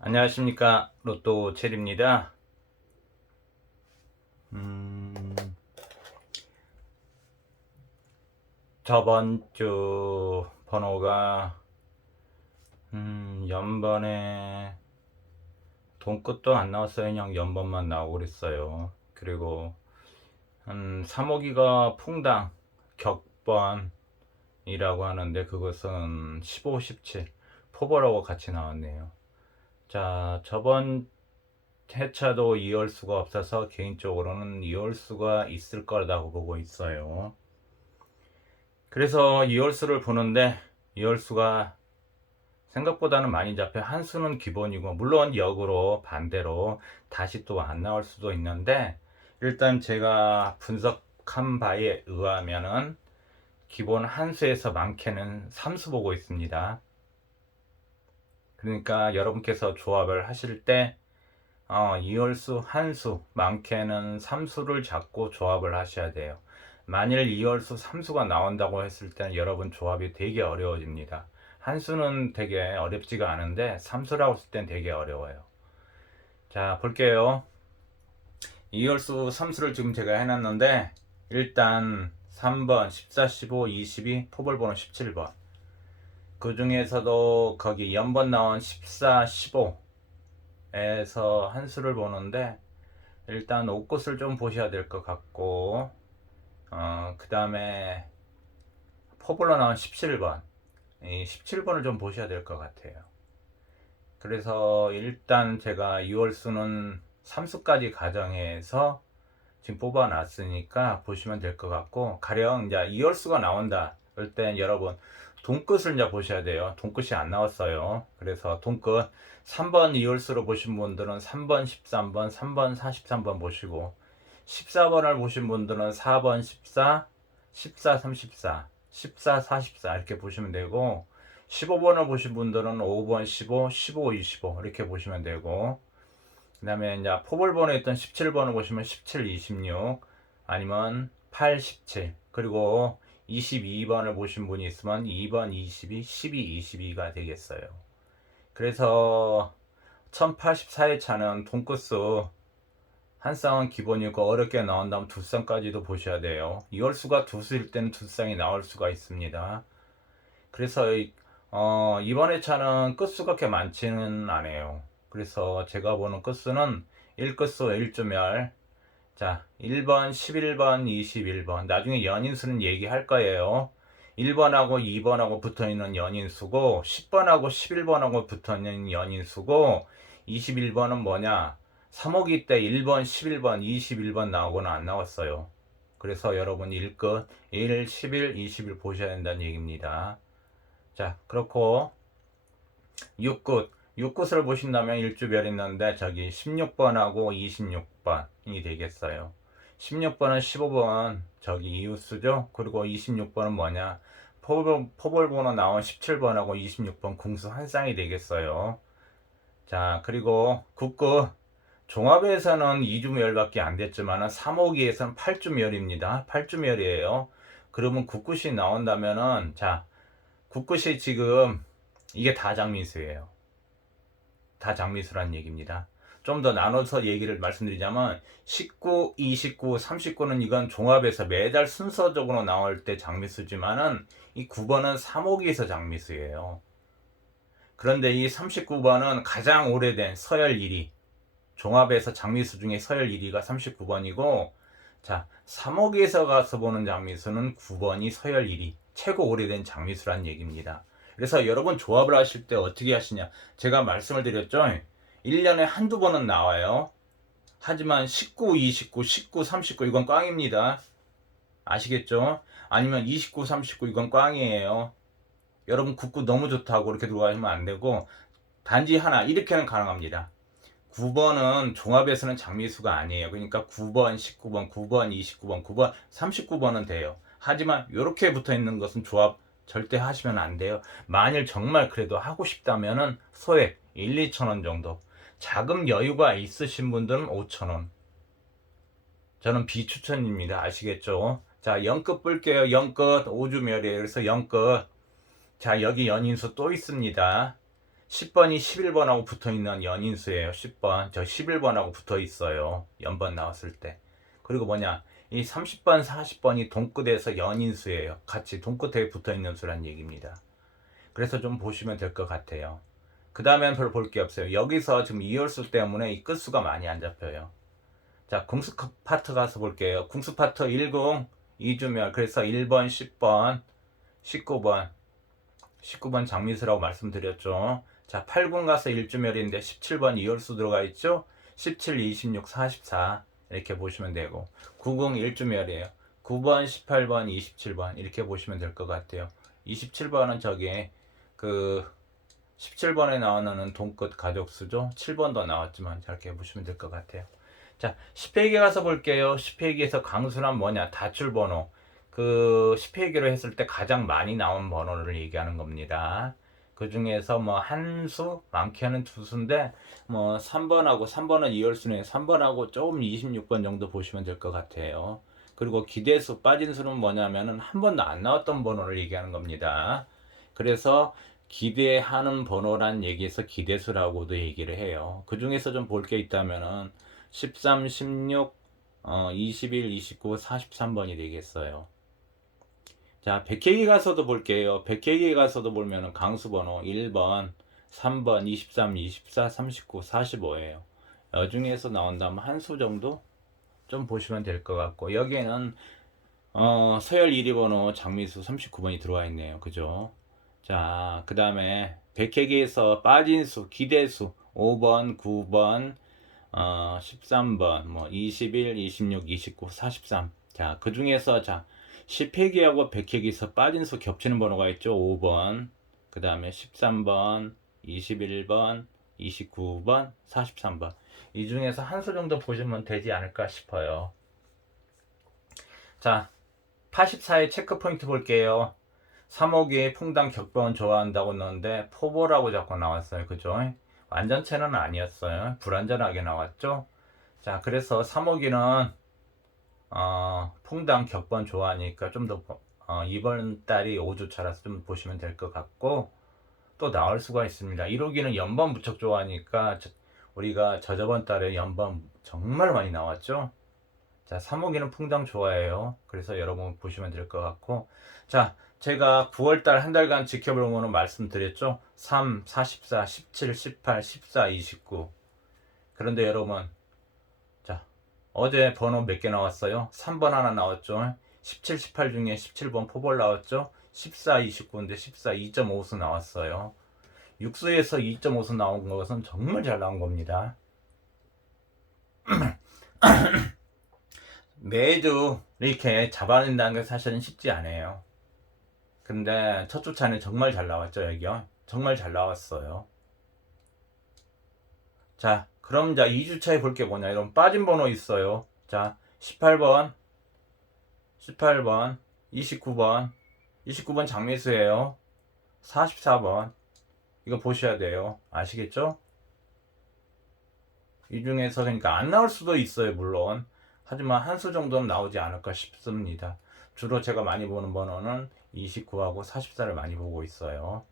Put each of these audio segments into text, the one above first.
안녕하십니까 로또 체리입니다. 음, 저번 주 번호가 음, 연번에 돈끝도 안 나왔어요. 그냥 연번만 나오고 그랬어요. 그리고 한 3호기가 풍당 격번이라고 하는데 그것은 15, 17 포벌하고 같이 나왔네요. 자, 저번 회차도 이해할 수가 없어서 개인적으로는 이해할 수가 있을 거라고 보고 있어요. 그래서 이해수를 보는데 이해수가 생각보다는 많이 잡혀 한 수는 기본이고 물론 역으로 반대로 다시 또 안 나올 수도 있는데 일단 제가 분석한 바에 의하면은 기본 한 수에서 많게는 3수 보고 있습니다. 그러니까 여러분께서 조합을 하실 때 어, 이월수, 한수, 많게는 삼수를 잡고 조합을 하셔야 돼요. 만일 이월수, 삼수가 나온다고 했을 때는 여러분 조합이 되게 어려워집니다. 한수는 되게 어렵지가 않은데 삼수라고 했을 땐 되게 어려워요. 자, 볼게요. 이월수, 삼수를 지금 제가 해놨는데 일단 3번, 14, 15, 22, 포벌번호 17번. 그 중에서도 거기 연번 나온 14, 15에서 한 수를 보는데 일단 옷꽃을 좀 보셔야 될 것 같고 어, 그 다음에 포블러 나온 17번 이 17번을 좀 보셔야 될 것 같아요. 그래서 일단 제가 2월 수는 3수까지 가정해서 지금 뽑아놨으니까 보시면 될 것 같고 가령 이제 2월 수가 나온다. 그럴 땐 여러분 돈끝을 이제 보셔야 돼요. 돈끝이 안 나왔어요. 그래서 돈끝 3번 이올수로 보신 분들은 3번, 13번, 3번, 43번 보시고 14번을 보신 분들은 4번, 14, 14, 34, 14, 44 이렇게 보시면 되고 15번을 보신 분들은 5번, 15, 15, 25 이렇게 보시면 되고 그 다음에 이제 포벌번에 있던 17번을 보시면 17, 26 아니면 8, 17 그리고 22번을 보신 분이 있으면 2번 22, 12, 22가 되겠어요. 그래서 1084의 차는 돈끝수 한 쌍은 기본이고 어렵게 나온다면 두 쌍까지도 보셔야 돼요. 이월 수가 두 수일 때는 두 쌍이 나올 수가 있습니다. 그래서 이- 어, 이번에 차는 끝수가 그렇게 많지는 않아요. 그래서 제가 보는 끝수는 1끝수 1주멸 자, 1번, 11번, 21번. 나중에 연인수는 얘기할 거예요. 1번하고 2번하고 붙어 있는 연인수고, 10번하고 11번하고 붙어 있는 연인수고, 21번은 뭐냐? 3호기 때 1번, 11번, 21번 나오고는 안 나왔어요. 그래서 여러분 1끝, 1, 11, 21 보셔야 된다는 얘기입니다. 자, 그렇고, 6끝. 6끝을 보신다면 일주별 있는데 저기 16번하고 26번이 되겠어요. 16번은 15번 저기 이웃수죠. 그리고 26번은 뭐냐? 포볼, 포볼 번호 나온 17번하고 26번 궁수 한 쌍이 되겠어요. 자, 그리고 국끝 종합에서는 2주멸밖에 안 됐지만 3호기에서는 8주멸입니다. 8주멸이에요. 그러면 국끝이 나온다면은 자, 국끝이 지금 이게 다 장민수예요. 다 장미수란 얘기입니다. 좀 더 나눠서 얘기를 말씀드리자면 19, 29, 39는 이건 종합에서 매달 순서적으로 나올 때 장미수지만은 이 9번은 3호기에서 장미수예요. 그런데 이 39번은 가장 오래된 서열 1위. 종합에서 장미수 중에 서열 1위가 39번이고 자, 3호기에서 가서 보는 장미수는 9번이 서열 1위. 최고 오래된 장미수란 얘기입니다. 그래서 여러분 조합을 하실 때 어떻게 하시냐. 제가 말씀을 드렸죠. 1년에 한두 번은 나와요. 하지만 19, 29, 19, 39 이건 꽝입니다. 아시겠죠? 아니면 29, 39 이건 꽝이에요. 여러분 국구 너무 좋다고 이렇게 들어가시면 안 되고 단지 하나 이렇게는 가능합니다. 9번은 종합에서는 장미수가 아니에요. 그러니까 9번, 19번, 9번, 29번, 9번, 39번은 돼요. 하지만 이렇게 붙어 있는 것은 조합 절대 하시면 안 돼요. 만일 정말 그래도 하고 싶다면은 소액 1, 2천 원 정도. 자금 여유가 있으신 분들은 5천 원. 저는 비추천입니다. 아시겠죠? 자, 영끝 볼게요. 영끝 5주멸이에요. 그래서 영끝. 자, 여기 연인수 또 있습니다. 10번이 11번하고 붙어 있는 연인수예요. 10번. 저 11번하고 붙어 있어요. 연번 나왔을 때. 그리고 뭐냐? 이 30번, 40번이 동끝에서 연인수예요. 같이 동끝에 붙어 있는 수란 얘기입니다. 그래서 좀 보시면 될 것 같아요. 그 다음엔 별로 볼 게 없어요. 여기서 지금 이열수 때문에 이 끝수가 많이 안 잡혀요. 자, 궁수 파트 가서 볼게요. 궁수 파트 10, 2주멸. 그래서 1번, 10번, 19번. 19번 장미수라고 말씀드렸죠. 자, 8군 가서 1주멸인데 17번 이열수 들어가 있죠. 17, 26, 44 이렇게 보시면 되고 90 1 주멸이에요. 9번, 18번, 27번 이렇게 보시면 될 것 같아요. 27번은 저기 그 17번에 나오는 동끝 가족수죠. 7번도 나왔지만 저렇게 보시면 될 것 같아요. 자, 10회기 가서 볼게요. 10회기에서 강수란 뭐냐? 다출번호. 그 10회기로 했을 때 가장 많이 나온 번호를 얘기하는 겁니다. 그 중에서 뭐 한 수, 많게는 두 수인데 뭐 3번하고 3번은 이열수네. 3번하고 조금 26번 정도 보시면 될 것 같아요. 그리고 기대수 빠진 수는 뭐냐면은 한 번도 안 나왔던 번호를 얘기하는 겁니다. 그래서 기대하는 번호란 얘기에서 기대수라고도 얘기를 해요. 그 중에서 좀 볼 게 있다면은 13, 16, 어, 21, 29, 43번이 되겠어요. 자, 100회기 가서도 볼게요. 100회기 가서도 보면은 강수 번호 1번, 3번, 23, 24, 39, 45예요. 여 중에서 나온다면 한 수 정도 좀 보시면 될 것 같고 여기에는 어, 서열 1위 번호 장미수 39번이 들어와 있네요. 그죠? 자, 그 다음에 100회기에서 빠진 수, 기대수 5번, 9번, 어, 13번, 뭐 21, 26, 29, 43. 자, 그 중에서 자, 10회기하고 100회기에서 빠진 수 겹치는 번호가 있죠. 5번, 그 다음에 13번, 21번, 29번, 43번. 이 중에서 한 수 정도 보시면 되지 않을까 싶어요. 자, 84의 체크 포인트 볼게요. 3호기에 풍당 격번 좋아한다고 넣었는데 포보라고 자꾸 나왔어요. 그죠? 완전체는 아니었어요. 불완전하게 나왔죠? 자, 그래서 3호기는 어, 풍당 격번 좋아하니까 좀더 어, 이번 달이 5주차라서 좀 보시면 될 것 같고 또 나올 수가 있습니다. 1호기는 연번 무척 좋아하니까 저- 우리가 저저번 달에 연번 정말 많이 나왔죠? 자, 3호기는 풍당 좋아해요. 그래서 여러분 보시면 될 것 같고 자, 제가 9월달 한 달간 지켜볼 거는 말씀드렸죠? 3, 44, 17, 18, 14, 29 그런데 여러분 자, 어제 번호 몇 개 나왔어요? 3번 하나 나왔죠? 17, 18 중에 17번 포볼 나왔죠? 14, 29인데 14, 2.5수 나왔어요. 육수에서 2.5수 나온 것은 정말 잘 나온 겁니다. 매주 이렇게 잡아낸다는 게 사실은 쉽지 않아요. 근데 첫 주차는 정말 잘 나왔죠, 여기요. 정말 잘 나왔어요. 자, 그럼 자, 2주차에 볼 게 뭐냐. 이런 빠진 번호 있어요. 자, 18번, 18번, 29번, 29번 장미수예요. 44번. 이거 보셔야 돼요. 아시겠죠? 이 중에서 그러니까 안 나올 수도 있어요, 물론. 하지만 한 수 정도는 나오지 않을까 싶습니다. 주로 제가 많이 보는 번호는 29하고 44를 많이 보고 있어요.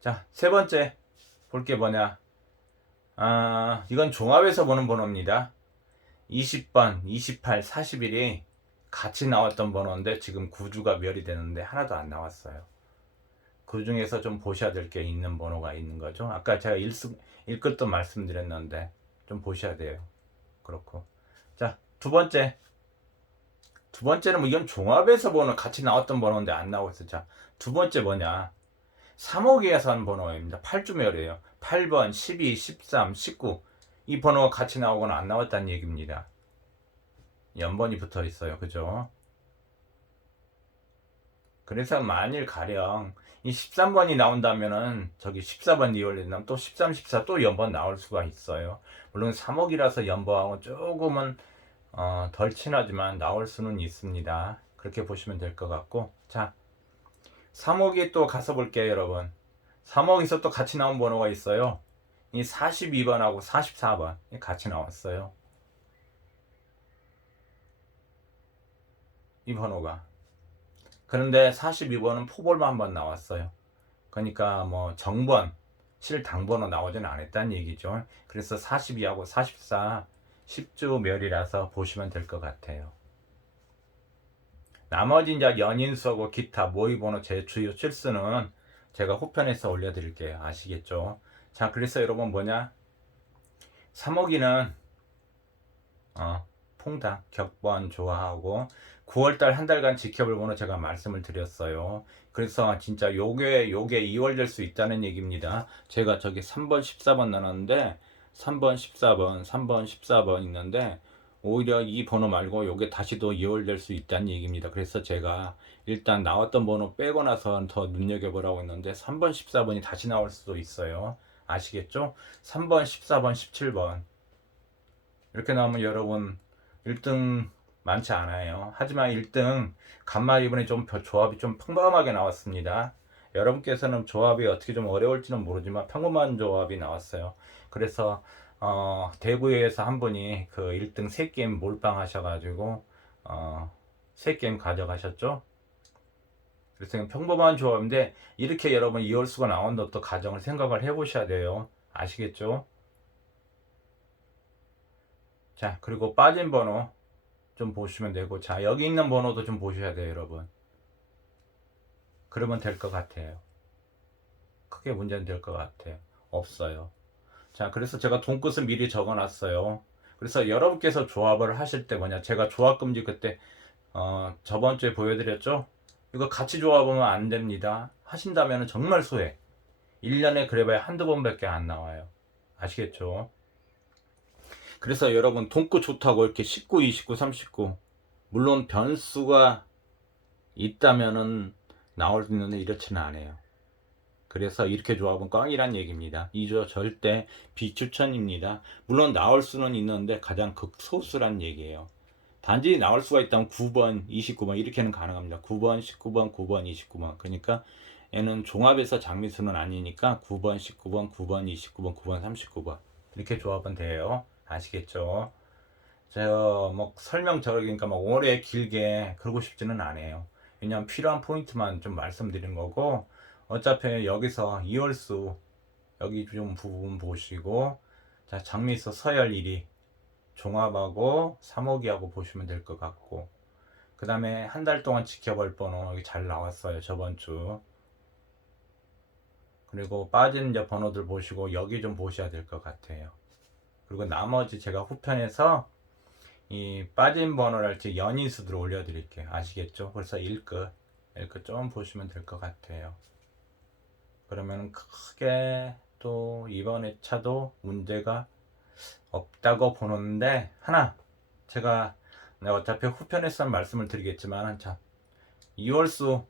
자, 세 번째 볼 게 뭐냐? 아, 이건 종합에서 보는 번호입니다. 20번, 28, 41이 같이 나왔던 번호인데 지금 구주가 멸이 되는데 하나도 안 나왔어요. 그 중에서 좀 보셔야 될 게 있는 번호가 있는 거죠. 아까 제가 일수, 일끝도 말씀드렸는데 좀 보셔야 돼요. 그렇고. 자, 두 번째. 두 번째는 뭐 이건 종합에서 번호 같이 나왔던 번호인데 안 나오고 자, 두 번째 뭐냐? 3호기에서 한 번호입니다. 8주 멸이에요. 8번, 12, 13, 19. 이 번호가 같이 나오거나 안 나왔다는 얘기입니다. 연번이 붙어 있어요. 그죠? 그래서 만일 가령 이 13번이 나온다면은 저기 14번 이올린다면 또 13, 14 또 연번 나올 수가 있어요. 물론 3억이라서 연번하고 조금은 어, 덜 친하지만 나올 수는 있습니다. 그렇게 보시면 될 것 같고 자 3억이 또 가서 볼게요 여러분 3억에서 또 같이 나온 번호가 있어요 이 42번하고 44번 같이 나왔어요 이 번호가 그런데 42번은 포볼만 한 번 나왔어요 그러니까 뭐 정번 실당번호 나오지는 않았다는 얘기죠. 그래서 42하고 44 10주 멸이라서 보시면 될 것 같아요. 나머지 이제 연인수하고 기타 모의번호 제 주요 실수는 제가 후편에서 올려드릴게요. 아시겠죠? 자, 그래서 여러분 뭐냐? 3호기는 어, 퐁당 격번 좋아하고 9월달 한 달간 지켜볼 번호 제가 말씀을 드렸어요. 그래서 진짜 요게 요게 2월 될 수 있다는 얘기입니다. 제가 저기 3번 14번 나눴는데 3번 14번 3번 14번 있는데 오히려 이 번호 말고 요게 다시 또 2월 될 수 있다는 얘기입니다. 그래서 제가 일단 나왔던 번호 빼고 나서 더 눈여겨보라고 했는데 3번 14번이 다시 나올 수도 있어요. 아시겠죠? 3번 14번 17번 이렇게 나오면 여러분 1등 많지 않아요. 하지만 1등 간마 이번에 좀 벼- 조합이 좀 평범하게 나왔습니다. 여러분께서는 조합이 어떻게 좀 어려울지는 모르지만 평범한 조합이 나왔어요. 그래서 어, 대구에서 한 분이 그 1등 3게임 몰빵하셔가지고 어, 3게임 가져가셨죠. 그래서 평범한 조합인데 이렇게 여러분 이월수가 나온 것도 가정을 생각을 해보셔야 돼요. 아시겠죠? 자, 그리고 빠진 번호 좀 보시면 되고, 자, 여기 있는 번호도 좀 보셔야 돼요, 여러분. 그러면 될 것 같아요. 크게 문제는 될 것 같아요. 없어요. 자, 그래서 제가 돈끝을 미리 적어 놨어요. 그래서 여러분께서 조합을 하실 때 뭐냐, 제가 조합 금지 그때, 어, 저번 주에 보여드렸죠? 이거 같이 조합하면 안 됩니다. 하신다면 정말 소액. 1년에 그래봐야 한두 번밖에 안 나와요. 아시겠죠? 그래서 여러분 돈끝 좋다고 이렇게 19, 29, 39 물론 변수가 있다면은 나올 수 있는데 이렇지는 않아요. 그래서 이렇게 조합은 꽝이란 얘기입니다. 이조 절대 비추천입니다. 물론 나올 수는 있는데 가장 극소수란 얘기예요. 단지 나올 수가 있다면 9번, 29번 이렇게는 가능합니다. 9번, 19번, 9번, 29번. 그러니까 얘는 종합에서 장미수는 아니니까 9번, 19번, 9번, 29번, 9번, 39번 이렇게 조합은 돼요. 아시겠죠? 제가 뭐 설명 저러니까 막 오래 길게 그러고 싶지는 않아요. 왜냐면 필요한 포인트만 좀 말씀드린 거고 어차피 여기서 이월수 여기 좀 부분 보시고 자 장미수 서열 1위 종합하고 3호기하고 보시면 될 것 같고 그 다음에 한 달 동안 지켜볼 번호 여기 잘 나왔어요 저번 주. 그리고 빠진 번호들 보시고 여기 좀 보셔야 될 것 같아요. 그리고 나머지 제가 후편에서 이 빠진 번호를 즉 연인 수들을 올려드릴게요. 아시겠죠? 벌써 1급 1급 좀 보시면 될 것 같아요 그러면 크게 또 이번 회차도 문제가 없다고 보는데 하나 제가 네, 어차피 후편에서 말씀을 드리겠지만 자 2월수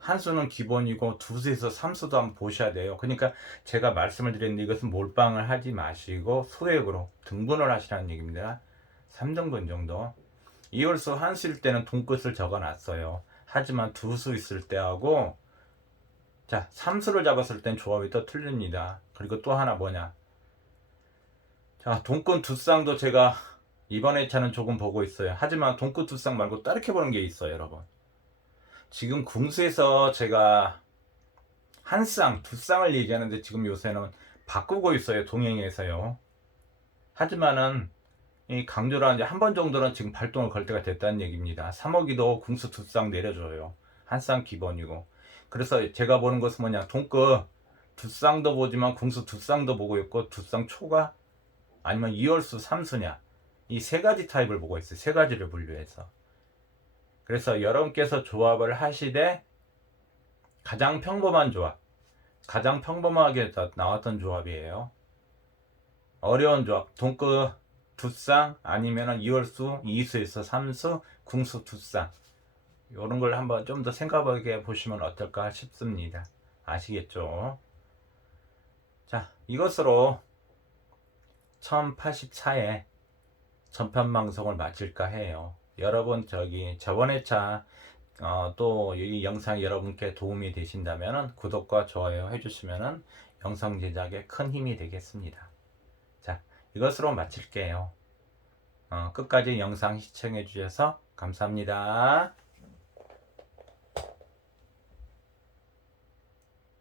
한 수는 기본이고 두 수에서 3수도 한번 보셔야 돼요. 그러니까 제가 말씀을 드렸는데 이것은 몰빵을 하지 마시고 소액으로 등분을 하시라는 얘기입니다. 3등분 정도. 2월수 한 수일 때는 돈끝을 적어 놨어요. 하지만 두 수 있을 때하고 자 3수를 잡았을 땐 조합이 또 틀립니다. 그리고 또 하나 뭐냐 자, 돈끝 두 쌍도 제가 이번 회차는 조금 보고 있어요. 하지만 돈끝 두쌍 말고 다르게 보는 게 있어요, 여러분. 지금 궁수에서 제가 한 쌍, 두 쌍을 얘기하는데 지금 요새는 바꾸고 있어요, 동행에서요. 하지만은 이 강조를 이제 한 번 정도는 지금 발동을 걸 때가 됐다는 얘기입니다. 3억이도 궁수 두 쌍 내려줘요. 한 쌍 기본이고. 그래서 제가 보는 것은 뭐냐, 돈끝 두 쌍도 보지만 궁수 두 쌍도 보고 있고 두 쌍 초가 아니면 2월수 3수냐. 이 세 가지 타입을 보고 있어요. 세 가지를 분류해서. 그래서 여러분께서 조합을 하시되 가장 평범한 조합. 가장 평범하게 다- 나왔던 조합이에요. 어려운 조합. 돈끝 두쌍 아니면은 2월수 2수에서 3수 궁수 두 쌍 이런 걸 한번 좀 더 생각하게 보시면 어떨까 싶습니다. 아시겠죠? 자 이것으로 1084회 전편 방송을 마칠까 해요. 여러분 저기 저번 회차 어, 또 이 영상이 여러분께 도움이 되신다면 구독과 좋아요 해주시면 영상 제작에 큰 힘이 되겠습니다. 자 이것으로 마칠게요. 어, 끝까지 영상 시청해 주셔서 감사합니다.